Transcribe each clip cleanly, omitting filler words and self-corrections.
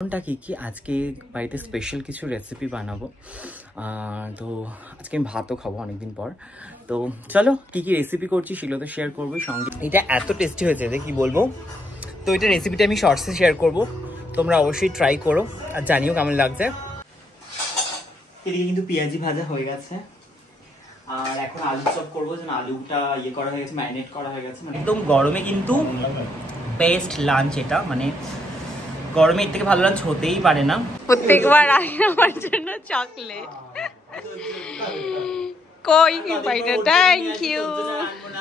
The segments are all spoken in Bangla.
কারণটা কি আজকে বাড়িতে স্পেশাল কিছু রেসিপি বানাবো। তো আজকে আমি ভাতও খাবো অনেকদিন পর। তো চলো কি রেসিপি করছি সেগুলো তো শেয়ার করবো সঙ্গে। এটা এত টেস্টি হয়েছে যে কি বলবো। তো এটা রেসিপিটা আমি শর্টসে শেয়ার করবো, তোমরা অবশ্যই ট্রাই করো আর জানিও কেমন লাগছে। এদিকে কিন্তু পেঁয়াজি ভাজা হয়ে গেছে আর এখন আলু চপ করবো, যেন আলুটা করা হয়ে গেছে, ম্যারিনেট করা হয়ে গেছে। মানে একদম গরমে কিন্তু বেস্ট লাঞ্চ এটা, মানে গরমে এর থেকে ভালো লাঞ্চ হতেই পারে না। প্রত্যেকবার আগে আমার জন্য চকলেট কই কি পাইনা, থ্যাংক ইউ।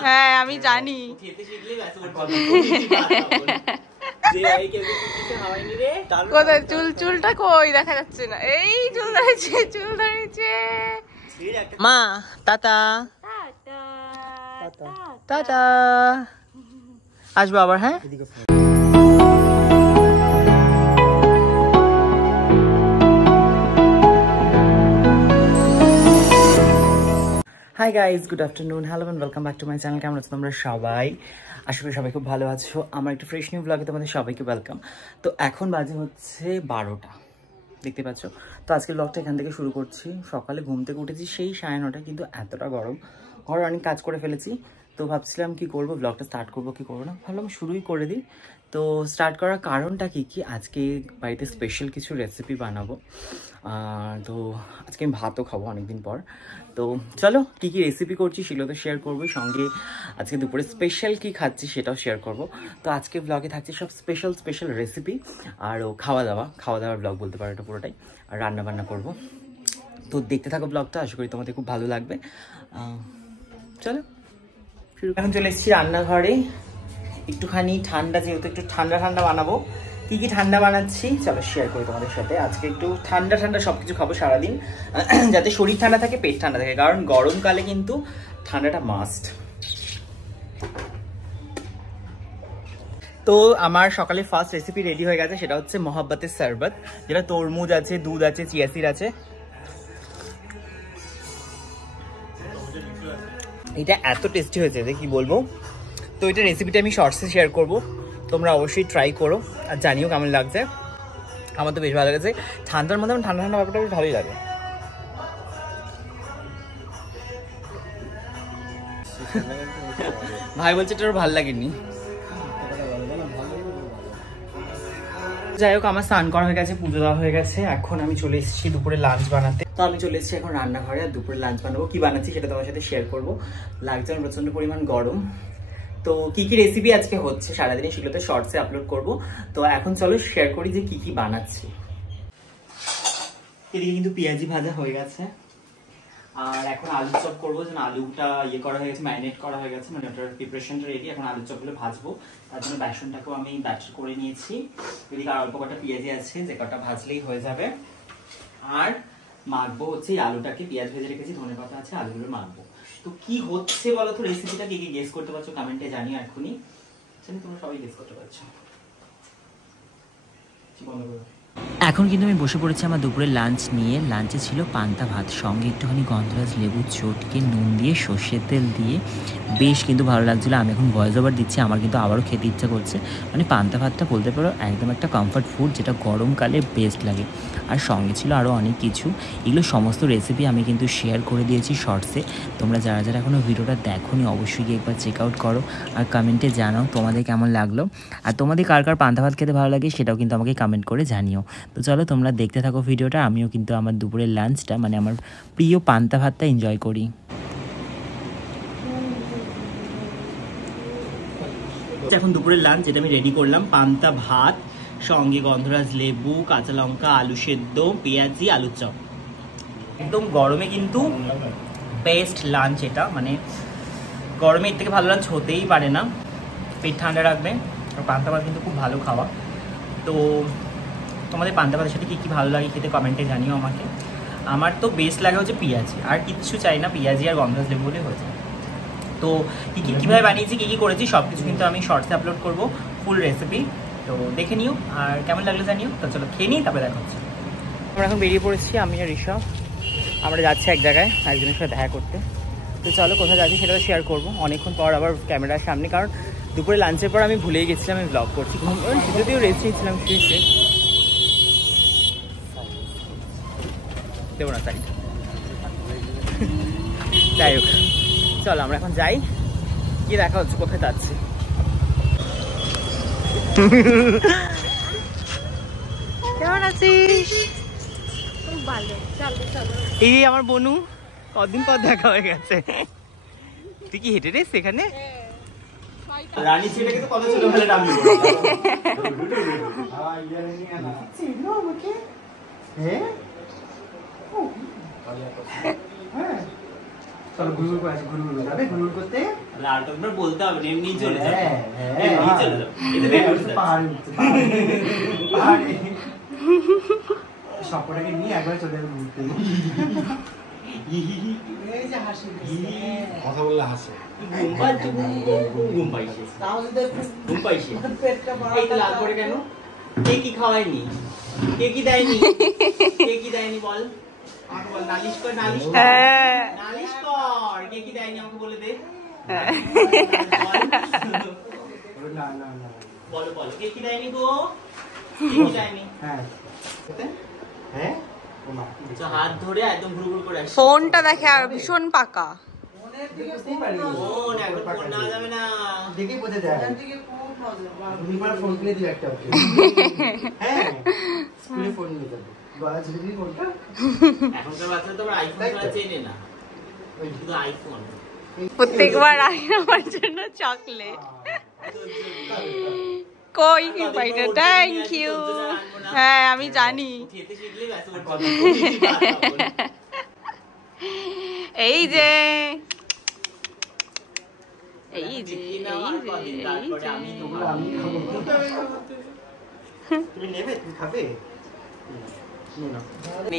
হ্যাঁ আমি জানি। কোথায় চুলটা কই দেখা যাচ্ছে না। এই চুল ধরেছে মা। টাটা টাটা, আসবো আবার। হ্যাঁ hi guys, good afternoon, hello and welcome back to my channel. কেমন আছো তোমরা সবাই? আশা করি সবাই খুব ভালো আছো। আমার একটা ফ্রেশ নিউ ব্লগে তোমাদের সবাইকে ওয়েলকাম। তো এখন বাজে হচ্ছে 12টা, দেখতে পাচ্ছ। তো আজকের ব্লগটা এখান থেকে শুরু করছি। সকালে ঘুম থেকে উঠেছি সেই 9:30, কিন্তু এতটা গরম, ঘরে অনেক কাজ করে ফেলেছি। তো ভাবছিলাম কি করবো, ব্লগটা স্টার্ট করবো কি করবো না, ভাবলাম শুরুই করে দিই। তো স্টার্ট করার কারণটা কি আজকে বাড়িতে স্পেশাল কিছু রেসিপি বানাবো। তো আজকে আমি ভাতও খাবো অনেকদিন পর। তো চলো কি রেসিপি করছি সেগুলো তো শেয়ার করবো সঙ্গে। আজকে দুপুরে স্পেশাল কি খাচ্ছি সেটাও শেয়ার করব। তো আজকে ব্লগে থাকছে সব স্পেশাল রেসিপি আর খাওয়া দাওয়ার ব্লগ বলতে পারো এটা পুরোটাই। আর রান্না বান্না করবো। তো দেখতে থাকো ব্লগটা, আশা করি তোমাদের খুব ভালো লাগবে। চলো শুরু। এখন চলে এসেছি রান্নাঘরে। একটুখানি ঠান্ডা, যেহেতু একটু ঠান্ডা বানাবো। কি ঠান্ডা বানাচ্ছি চলো শেয়ার করি তোমাদের সাথে। আজকে একটু ঠান্ডা সবকিছু খাবো সারাদিন, যাতে শরীর ঠান্ডা থাকে, পেট ঠান্ডা থাকে, কারণ গরমকালে কিন্তু ঠান্ডাটা মাস্ট। তো আমার সকালে ফার্স্ট রেসিপি রেডি হয়ে গেছে, সেটা হচ্ছে মহাব্বতের শরবত, যেটা তরমুজ আছে, দুধ আছে, চিয়া সিড আছে। এটা এত টেস্টি হয়েছে যে কি বলবো। তো এটা রেসিপিটা আমি শর্টসে শেয়ার করব, তোমরা অবশ্যই ট্রাই করো আর জানিও কেমন লাগছে। আমার তো বেশ ভালো লাগছে। ঠান্ডার মধ্যে ঠান্ডা ব্যাপারটা বেশ ভালোই লাগে। ভাই বলছে এটা ভালো লাগেনি। যাই হোক, আমার স্নান করা হয়ে গেছে, পুজো দেওয়া হয়ে গেছে। এখন আমি চলে এসেছি দুপুরে লাঞ্চ বানাতে। তো আমি চলে এসেছি এখন রান্নাঘরে, আর দুপুরে লাঞ্চ বানাবো। কি বানাচ্ছি সেটা তোমার সাথে শেয়ার করবো। লাগছে আমার প্রচন্ড পরিমাণ গরম। তো কি রেসিপি আজকে হচ্ছে সারাদিনে সেগুলো তো শর্টসে আপলোড করব। তো এখন চলো শেয়ার করি যে কি বানাচ্ছি। এদিকে কিন্তু পেঁয়াজি ভাজা হয়ে গেছে আর এখন আলু চপ করবো, যেন আলুটা করা হয়ে গেছে, ম্যারিনেট করা হয়ে গেছে, মানে ওটার প্রিপারেশনটা রেডি। এখন আলু চপগুলো ভাজবো, তার জন্য বেসনটাকেও আমি ব্যাটার করে নিয়েছি। এদিকে আর অল্প কটা পেঁয়াজি আছে, যে কটা ভাজলেই হয়ে যাবে। আর মাখবো হচ্ছে আলুটাকে, পেঁয়াজ ভেজে রেখেছি, ধনেপাতা আছে, আলুগুলো মাখবো। তো কি হচ্ছে বলো তো, রেসিপিটা কি গেস করতে পারছো কমেন্টে জানিও এখনই। তোমরা সবাই গেস করতে পারছো। এখন কিন্তু আমি বসে পড়েছি আমার দুপুরের লাঞ্চ নিয়ে। লাঞ্চে ছিল পান্তা ভাত, সঙ্গে একটুখানি গন্ধরাজ লেবু চটকে নুন দিয়ে সর্ষের তেল দিয়ে বেশ কিন্তু ভালো লাগছিলো। আমি এখন ভয়েস ওভার দিচ্ছি, আমার কিন্তু আবারও খেতে ইচ্ছা করছে। মানে পান্তা ভাতটা বলতে পারো একদম একটা কমফর্ট ফুড, যেটা গরমকালে বেস্ট লাগে। আর সঙ্গে ছিল আরও অনেক কিছু। এগুলো সমস্ত রেসিপি আমি কিন্তু শেয়ার করে দিয়েছি শর্টসে। তোমরা যারা এখনও ভিডিওটা দেখোনি অবশ্যই গিয়ে একবার চেক আউট করো আর কমেন্টে জানাও তোমাদের কেমন লাগলো। আর তোমাদের কার পান্তা ভাত খেতে ভালো লাগে সেটাও কিন্তু আমাকে কমেন্ট করে জানিও। তো চলো তোমরা দেখতে থাকো ভিডিওটা, আমিও কিন্তু আমার দুপুরের লাঞ্চটা, মানে আমার প্রিয় পান্তা ভাতটা এনজয় করি। এখন দুপুরের লাঞ্চ যেটা আমি রেডি করলাম, পান্তা ভাত, সঙ্গে গন্ধরাজ লেবু, কাঁচা লঙ্কা, আলু সেদ্ধ, পেঁয়াজি, আলুর চপ। একদম গরমে কিন্তু বেস্ট লাঞ্চ এটা, মানে গরমে এর থেকে ভালো লাঞ্চ হতেই পারে না। পেট ঠান্ডা রাখবে। আর পান্তা ভাত কিন্তু খুব ভালো খাওয়া। তো তোমাদের পান্তা ভাতের সাথে কী ভালো লাগে খেতে কমেন্টে জানিও আমাকে। আমার তো বেস্ট লাগে হচ্ছে পেঁয়াজি, আর কিচ্ছু চাই না, পেঁয়াজি আর গন্ধরাজ লেবু হলে হয়েছে। তো কীভাবে বানিয়েছি, কী করেছি সব কিছু কিন্তু আমি শর্টসে আপলোড করবো, ফুল রেসিপি। তো দেখে নিও আর কেমন লাগলো জানিও। তো চলো খেয়ে নিই, তারপরে দেখা হচ্ছে। আমরা এখন বেরিয়ে পড়েছি, আমি আর ঋষভ। আমরা যাচ্ছি এক জায়গায় একজনের সাথে দেখা করতে। তো চলো কোথায় যাচ্ছি সেটা শেয়ার করবো অনেকক্ষণ পর আবার ক্যামেরার সামনে, কারণ দুপুরে লাঞ্চের পর আমি ভুলেই গেছিলাম আমি ব্লগ করছি। যদিও রেস্ট নিয়েছিলাম শুয়ে। দেবো না সাইড। যাই হোক চলো আমরা এখন যাই, কি দেখা হচ্ছে কোথায় যাচ্ছি। কেমন আছিস? খুব ভালো। চলো চলো। এই আমার বনু, কদিন পর দেখা হয়ে গেছে। তুই কি হেঁটে রে সেখানে? রানী ছেলেকে তো কত ছোট ফেলে নামলি। চলো ঘুরঘুর করে আসি, ঘুরঘুর যাবে ঘুরঘুর করতে। আর তো একবার বলতে হবে, এমনি চলে যাবে। এমনি চলে যাবে। এটা বের করতে পাহাড়ে পাহাড়ে সবকটাকে নিয়ে একবার চলে যাবে ঘুরতে। এই যে হাসি কথা বললে হাসে। ঘুম পাইছে। ঘুম পাইছে। এই তো লাল করে কেন? কে কি খাওয়ায়নি? কে কি দেয়নি? কে কি দেয়নি বল? আমাকে বল, নালিশ কর, নালিশ কর। নালিশ কর, কে কি দেয়নি আমাকে বলে দে। না না না বলো বলো, কে কি দেয়নি গো? কে কি দেয়নি? হ্যাঁ হ্যাঁ হাত ধরে একদম ঘুরু ঘুরু করে আসি। ফোনটা দেখে আর ভীষণ পাকা। ফোন এখন ফোন না যাবে না। দেখে বোঝা যায়। তুমি আমার ফোন কিনে দিও একটা। হ্যাঁ স্কুলে ফোন নিয়ে যাবো। গলা ঝুলে দিবি ফোনটা। এখনকার বাচ্চারা তো আবার আইফোন ছাড়া চেনে না, শুধু আইফোন। প্রত্যেকবার আই আমার জন্য চকলেট। কই কি পাইটা? Thank you. হ্যাঁ আমি জানি। খেতে শিখলে ব্যাস ওর কথা। এই যে এই যে আমি খাবো। তুমি নেবে? তুমি খাবে?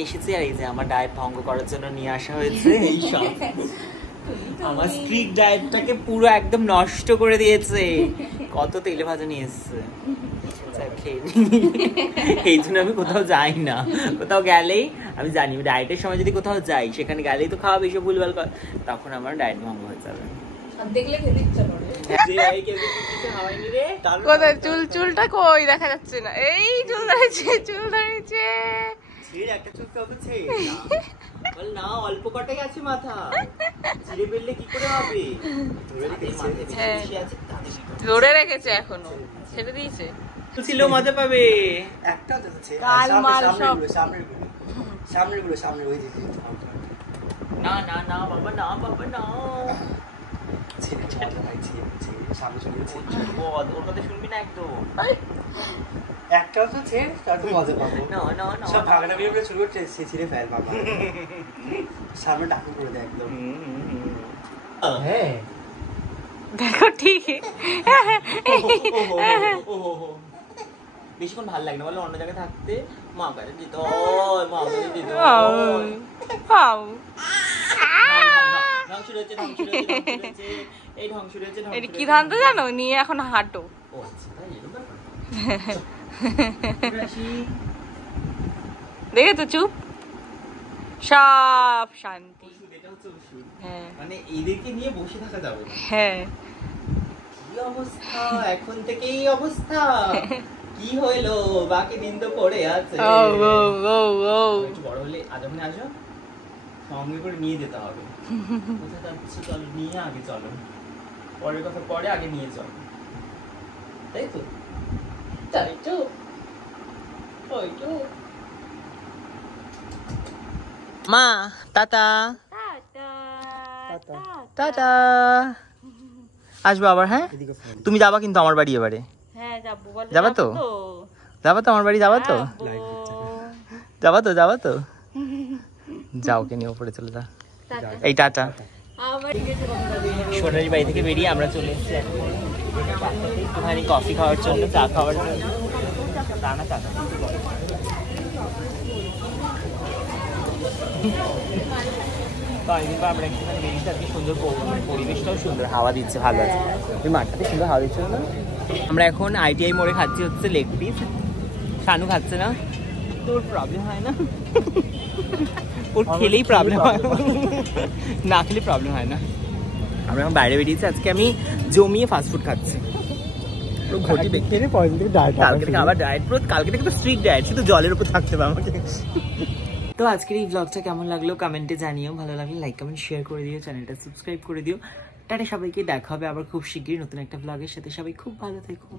এসেছি আর এই যে আমার ডায়েট ভঙ্গ করার জন্য নিয়ে আসা হয়েছে এই সব। আমার স্ট্রিক্ট ডায়েটটাকে পুরো একদম নষ্ট করে দিয়েছে। কত তেলে ভাজা নিয়ে এসছে, এই জন্য আমি কোথাও যাই না। কোথাও গেলেই আমি জানি ডায়েটের সময় যদি কোথাও যাই, সেখানে গেলেই তো খাওয়া বেশি ভুলভাল কর, তখন আমার ডায়েট ভঙ্গ হয়ে যাবে। কোথায় চুলটা কই দেখা যাচ্ছে না। এই চুল ধরেছে, চুল ধরেছে। একটা চুল তো ছেড়ে বল না, অল্প কটাই আছে মাথা, ছিঁড়ে ফেললে কি করে হবে? ধরে রেখেছে এখনো, ছেড়ে দিয়েছে। ছিল মজা পাবে। একটা তো আছে কাল মাল সব সামনের গুলো সামনে ওই যে না না না বাবা, না বাবা না। ছেড়ে মজা পাইছি সামনে চলে গেছে। ওর কথা শুনবি না একদম। একটাও তো ছেড়ে তার তো মজা পাবো। না না না সব ভাগনা বিয়ে করে শুরু করতে ছিঁড়ে ফেল বাবা। সামনে ডাকু করে দে একদম। হ্যাঁ দেখো ঠিক। বেশিক্ষণ ভালো লাগে না বলে, অন্য জায়গায় থাকতে মা কাছে দিত, মা কাছে দিত। এই ধ্বংস রয়েছে। এটা কি ধান তো জানো, নিয়ে এখন হাঁটো। ও আচ্ছা তাই এরকম ব্যাপার। দেখে তো চুপ, সব শান্তি। হ্যাঁ মানে এদেরকে নিয়ে বসে থাকা যাবে। হ্যাঁ কি অবস্থা এখন থেকে, এই অবস্থা কি হইলো? বাকি দিন তো পড়ে আছে। একটু বড় হলে আজমনে আসো, সঙ্গে করে নিয়ে যেতে হবে। কোথায় যাচ্ছি চলো, নিয়ে আগে চলো, পরের কথা পরে, আগে নিয়ে চলো। তাই তো, তাই তো, ওই তো। মা টাটা টাটা, আসবো আবার। হ্যাঁ তুমি যাবা কিন্তু আমার বাড়ি এবারে? হ্যাঁ যাবো। যাবা তো? যাবা তো আমার বাড়ি? যাবা তো? যাবা তো? যাবা তো? যাও, কে নিয়ে উপরে চলে যা। এই টাটা। সোনারির বাড়ি থেকে বেরিয়ে আমরা চলে এসেছি একটুখানি কফি খাওয়ার জন্য, চা খাওয়ার জন্য। আমরা একটুখানি বেরিয়েছি আজকে, সুন্দর পরিবেশটাও সুন্দর, হাওয়া দিচ্ছে, ভালো আছে। ওই মাঠটাতে সুন্দর হাওয়া দিচ্ছে না? আমরা এখন ITI মোড়ে খাচ্ছি হচ্ছে লেগ পিস। শানু খাচ্ছে না, তোর প্রবলেম হয় না? ওর খেলেই প্রবলেম হয়, না খেলে প্রবলেম হয় না। আমরা এখন বাইরে বেরিয়েছি, আজকে আমি জমিয়ে ফাস্টফুড খাচ্ছি। ঘটি দেখতে কালকে থেকে আবার ডায়েট, কালকে থেকে তো স্ট্রিক্ট ডায়েট, শুধু জলের উপর থাকতে হবে আমাকে। তো আজকের এই ব্লগটা কেমন লাগলো কমেন্টে জানিও, ভালো লাগলে লাইক কমেন্ট শেয়ার করে দিও, চ্যানেলটা সাবস্ক্রাইব করে দিও। টাটা সবাইকে, দেখা হবে আবার খুব শীঘ্রই নতুন একটা ব্লগের সাথে। সবাই খুব ভালো থেকো।